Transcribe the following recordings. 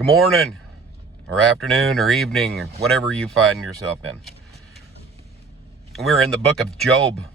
Good morning, or afternoon, or evening, or whatever you find yourself in. We're in the book of Job,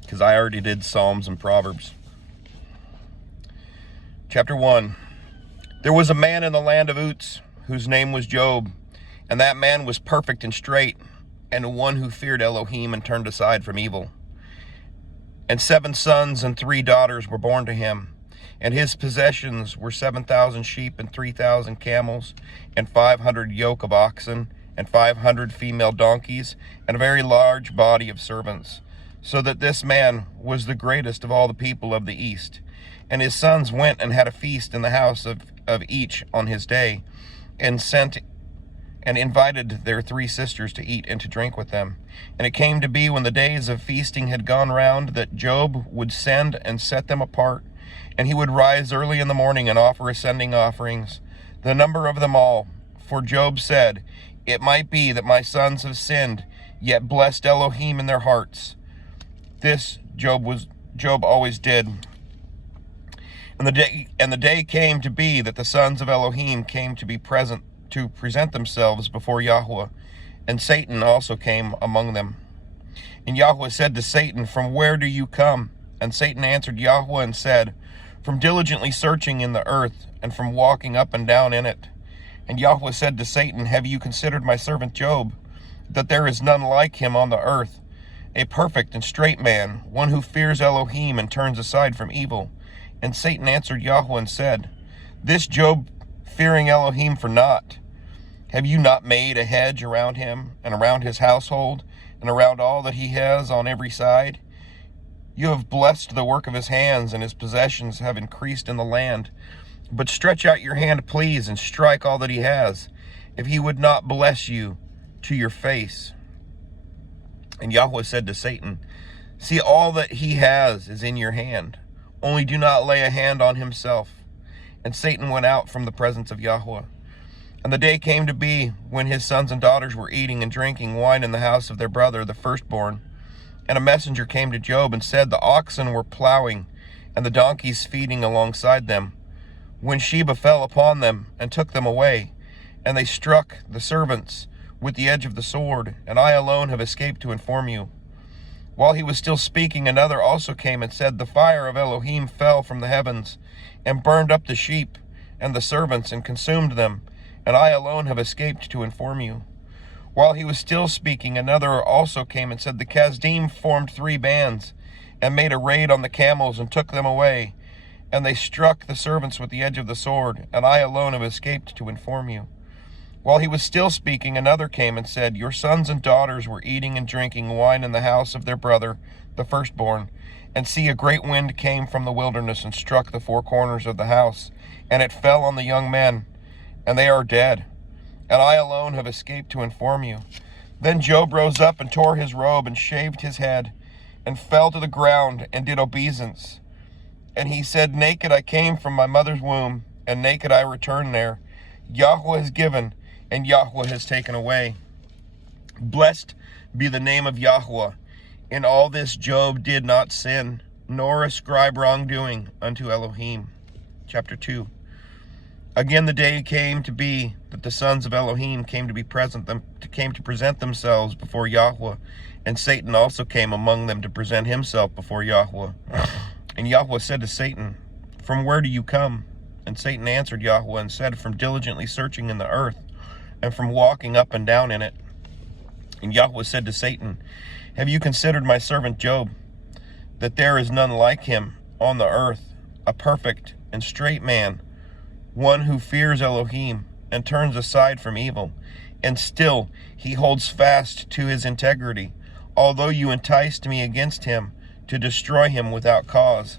because I already did Psalms and Proverbs. Chapter 1. There was a man in the land of Uz, whose name was Job, and that man was perfect and straight, and one who feared Elohim and turned aside from evil. And 7 sons and 3 daughters were born to him. And his possessions were 7,000 sheep and 3,000 camels and 500 yoke of oxen and 500 female donkeys and a very large body of servants, so that this man was the greatest of all the people of the east. And his sons went and had a feast in the house of each on his day, and sent and invited their 3 sisters to eat and to drink with them. And it came to be, when the days of feasting had gone round, that Job would send and set them apart. And he would rise early in the morning and offer ascending offerings, the number of them all. For Job said, "It might be that my sons have sinned, yet blessed Elohim in their hearts." This Job always did. And the day came to be that the sons of Elohim came to present themselves before Yahweh, and Satan also came among them. And Yahweh said to Satan, "From where do you come?" And Satan answered Yahweh and said, "From diligently searching in the earth, and from walking up and down in it." And Yahweh said to Satan, "Have you considered my servant Job, that there is none like him on the earth, a perfect and straight man, one who fears Elohim and turns aside from evil?" And Satan answered Yahweh and said, "This Job fearing Elohim for naught. Have you not made a hedge around him, and around his household, and around all that he has on every side? You have blessed the work of his hands, and his possessions have increased in the land. But stretch out your hand, please, and strike all that he has, if he would not bless you to your face." And Yahweh said to Satan, "See, all that he has is in your hand. Only do not lay a hand on himself." And Satan went out from the presence of Yahweh. And the day came to be, when his sons and daughters were eating and drinking wine in the house of their brother, the firstborn. And a messenger came to Job and said, "The oxen were plowing, and the donkeys feeding alongside them, when Sheba fell upon them and took them away. And they struck the servants with the edge of the sword, and I alone have escaped to inform you." While he was still speaking, another also came and said, "The fire of Elohim fell from the heavens, and burned up the sheep and the servants, and consumed them, and I alone have escaped to inform you." While he was still speaking, another also came and said, "The Kasdim formed 3 bands, and made a raid on the camels, and took them away. And they struck the servants with the edge of the sword, and I alone have escaped to inform you." While he was still speaking, another came and said, "Your sons and daughters were eating and drinking wine in the house of their brother, the firstborn. And see, a great wind came from the wilderness, and struck the 4 corners of the house, and it fell on the young men, and they are dead. And I alone have escaped to inform you." Then Job rose up and tore his robe and shaved his head, and fell to the ground and did obeisance. And he said, "Naked I came from my mother's womb, and naked I return there. Yahweh has given, and Yahweh has taken away. Blessed be the name of Yahweh. In all this Job did not sin, nor ascribe wrongdoing unto Elohim." Chapter 2. Again the day came to be that the sons of Elohim came to present themselves before Yahweh, and Satan also came among them to present himself before Yahweh. And Yahweh said to Satan, "From where do you come?" And Satan answered Yahweh and said, "From diligently searching in the earth, and from walking up and down in it." And Yahweh said to Satan, "Have you considered my servant Job, that there is none like him on the earth, a perfect and straight man, one who fears Elohim and turns aside from evil, and still he holds fast to his integrity, although you enticed me against him to destroy him without cause?"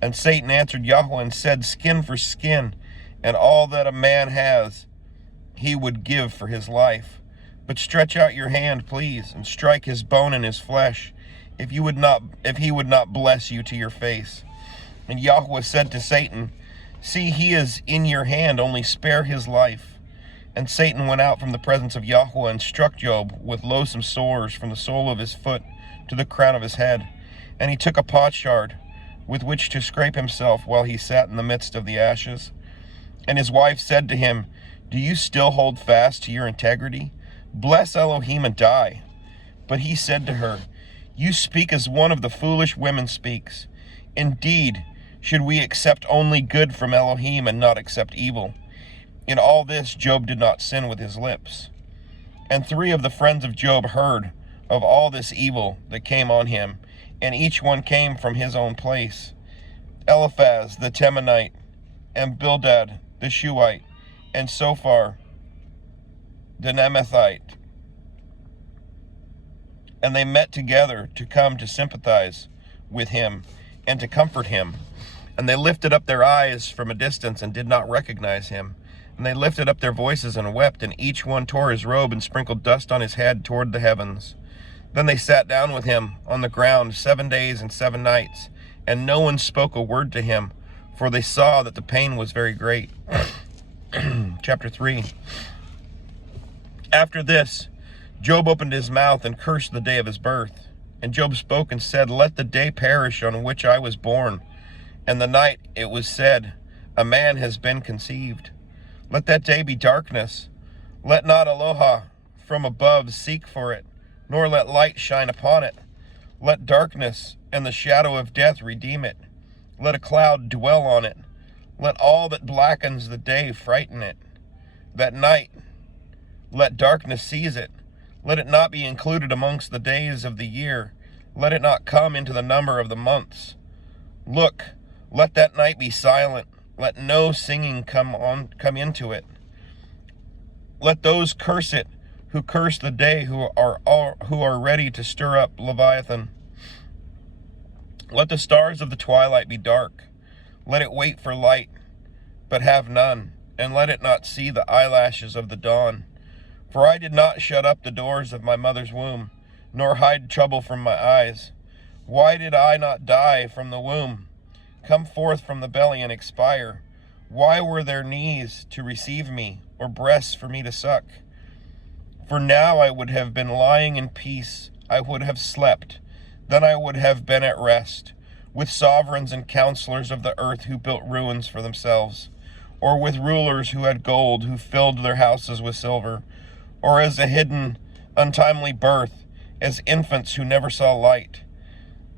And Satan answered Yahweh and said, "Skin for skin, and all that a man has he would give for his life. But stretch out your hand, please, and strike his bone and his flesh, if he would not bless you to your face." And Yahweh said to Satan, "See, he is in your hand, only spare his life." And Satan went out from the presence of Yahweh and struck Job with loathsome sores from the sole of his foot to the crown of his head. And he took a potsherd with which to scrape himself while he sat in the midst of the ashes. And his wife said to him, Do you still hold fast to your integrity? Bless Elohim and die." But he said to her, "You speak as one of the foolish women speaks. Indeed, should we accept only good from Elohim and not accept evil?" In all this, Job did not sin with his lips. And 3 of the friends of Job heard of all this evil that came on him, and each one came from his own place: Eliphaz the Temanite, and Bildad the Shuhite, and Zophar the Naamathite. And they met together to come to sympathize with him and to comfort him. And they lifted up their eyes from a distance and did not recognize him. And they lifted up their voices and wept, and each one tore his robe and sprinkled dust on his head toward the heavens. Then they sat down with him on the ground 7 days and 7 nights, and no one spoke a word to him, for they saw that the pain was very great. Chapter 3. After this, Job opened his mouth and cursed the day of his birth. And Job spoke and said, "Let the day perish on which I was born, and the night it was said, a man has been conceived. Let that day be darkness. Let not Eloah from above seek for it, nor let light shine upon it. Let darkness and the shadow of death redeem it. Let a cloud dwell on it. Let all that blackens the day frighten it. That night, let darkness seize it. Let it not be included amongst the days of the year. Let it not come into the number of the months. Look, let that night be silent. Let no singing come into it. Let those curse it who curse the day, who are ready to stir up Leviathan. Let the stars of the twilight be dark. Let it wait for light, but have none, and let it not see the eyelashes of the dawn. For I did not shut up the doors of my mother's womb, nor hide trouble from my eyes. Why did I not die from the womb, come forth from the belly and expire? Why were there knees to receive me, or breasts for me to suck? For now I would have been lying in peace, I would have slept, then I would have been at rest, with sovereigns and counselors of the earth who built ruins for themselves, or with rulers who had gold, who filled their houses with silver, or as a hidden, untimely birth, as infants who never saw light.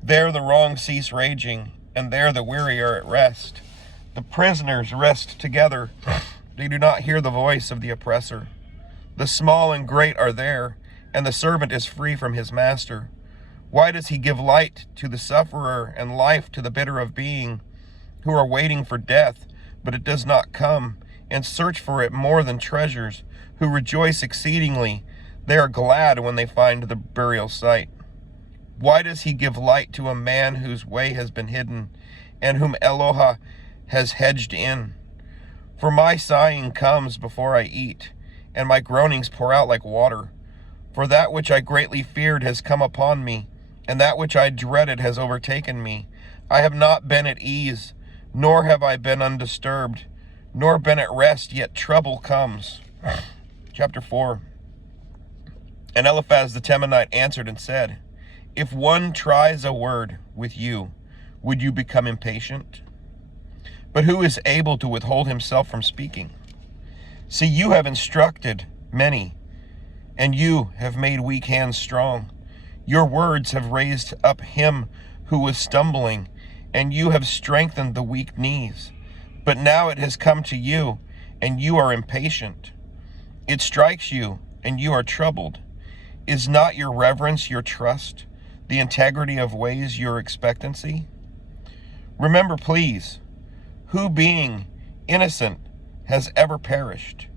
There the wrong cease raging, and there the weary are at rest. The prisoners rest together. They do not hear the voice of the oppressor. The small and great are there, and the servant is free from his master. Why does he give light to the sufferer and life to the bitter of being, who are waiting for death, but it does not come, and search for it more than treasures, who rejoice exceedingly? They are glad when they find the burial site. Why does he give light to a man whose way has been hidden, and whom Eloah has hedged in? For my sighing comes before I eat, and my groanings pour out like water. For that which I greatly feared has come upon me, and that which I dreaded has overtaken me. I have not been at ease, nor have I been undisturbed, nor been at rest, yet trouble comes. Chapter 4. And Eliphaz the Temanite answered and said, "If one tries a word with you, would you become impatient? But who is able to withhold himself from speaking? See, you have instructed many, and you have made weak hands strong. Your words have raised up him who was stumbling, and you have strengthened the weak knees. But now it has come to you, and you are impatient. It strikes you, and you are troubled. Is not your reverence your trust, the integrity of ways your expectancy? Remember, please, who being innocent has ever perished,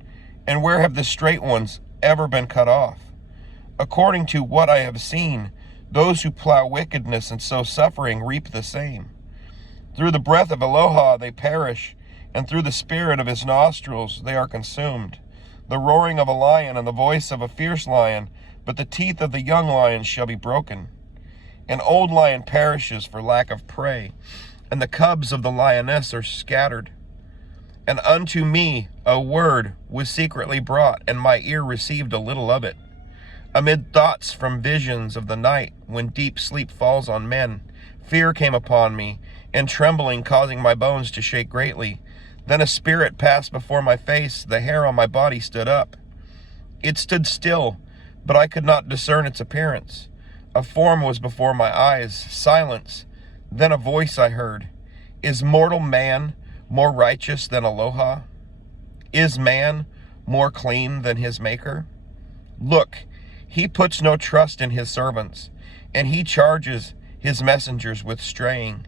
and where have the straight ones ever been cut off? According to what I have seen, those who plow wickedness and sow suffering reap the same. Through the breath of Eloah they perish, and through the spirit of his nostrils they are consumed. The roaring of a lion and the voice of a fierce lion, but the teeth of the young lion shall be broken. An old lion perishes for lack of prey, and the cubs of the lioness are scattered. And unto me a word was secretly brought, and my ear received a little of it. Amid thoughts from visions of the night, when deep sleep falls on men, fear came upon me, and trembling causing my bones to shake greatly. Then a spirit passed before my face, the hair on my body stood up. It stood still, but I could not discern its appearance. A form was before my eyes, silence. Then a voice I heard. Is mortal man more righteous than Aloha? Is man more clean than his maker? Look, he puts no trust in his servants, and he charges his messengers with straying.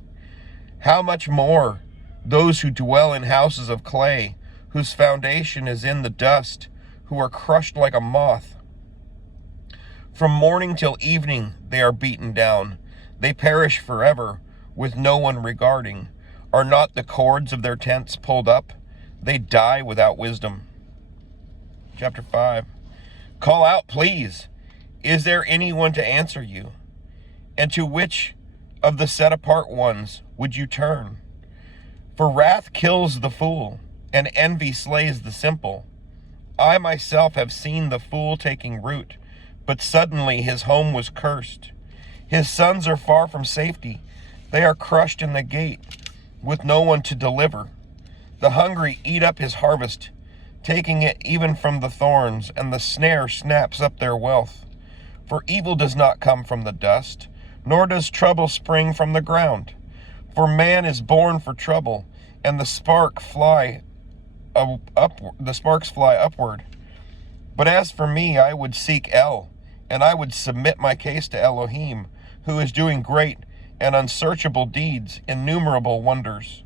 How much more those who dwell in houses of clay, whose foundation is in the dust, who are crushed like a moth. From morning till evening they are beaten down. They perish forever, with no one regarding. Are not the cords of their tents pulled up? They die without wisdom. Chapter 5. Call out, please. Is there anyone to answer you? And to which of the set-apart ones would you turn? For wrath kills the fool, and envy slays the simple. I myself have seen the fool taking root, but suddenly his home was cursed. His sons are far from safety. They are crushed in the gate, with no one to deliver. The hungry eat up his harvest, taking it even from the thorns, and the snare snaps up their wealth. For evil does not come from the dust, nor does trouble spring from the ground. For man is born for trouble, and the sparks fly upward. But as for me, I would seek El, and I would submit my case to Elohim, who is doing great and unsearchable deeds, innumerable wonders,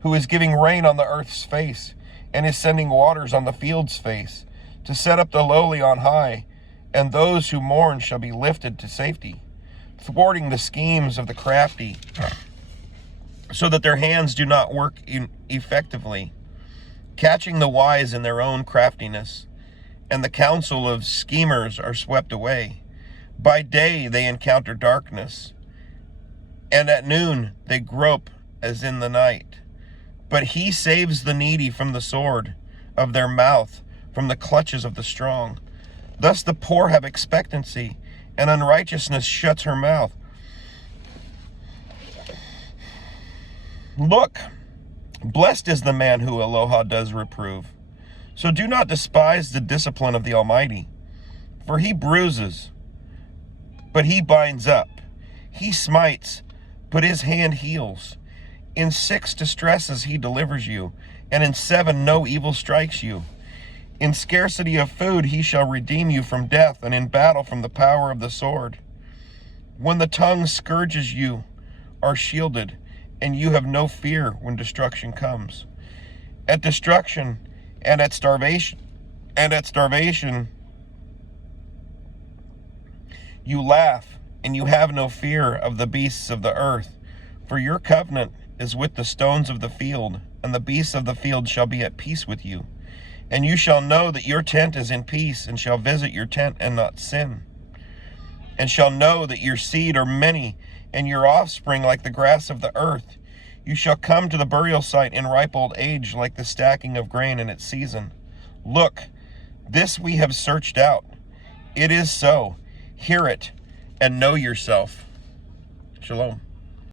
who is giving rain on the earth's face, and is sending waters on the field's face, to set up the lowly on high, and those who mourn shall be lifted to safety, thwarting the schemes of the crafty, so that their hands do not work effectively, catching the wise in their own craftiness, and the counsel of schemers are swept away. By day they encounter darkness, and at noon they grope as in the night. But he saves the needy from the sword of their mouth, from the clutches of the strong. Thus the poor have expectancy, and unrighteousness shuts her mouth. Look, blessed is the man who Aloha does reprove. So do not despise the discipline of the Almighty, for he bruises, but he binds up. He smites, but his hand heals. In 6 distresses he delivers you, and in 7 no evil strikes you. In scarcity of food he shall redeem you from death, and in battle from the power of the sword. When the tongue scourges you, are shielded, and you have no fear when destruction comes. At destruction and at starvation, you laugh, and you have no fear of the beasts of the earth, for your covenant is with the stones of the field, and the beasts of the field shall be at peace with you. And you shall know that your tent is in peace, and shall visit your tent and not sin. And shall know that your seed are many, and your offspring like the grass of the earth. You shall come to the burial site in ripe old age, like the stacking of grain in its season. Look, this we have searched out. It is so. Hear it, and know yourself. Shalom.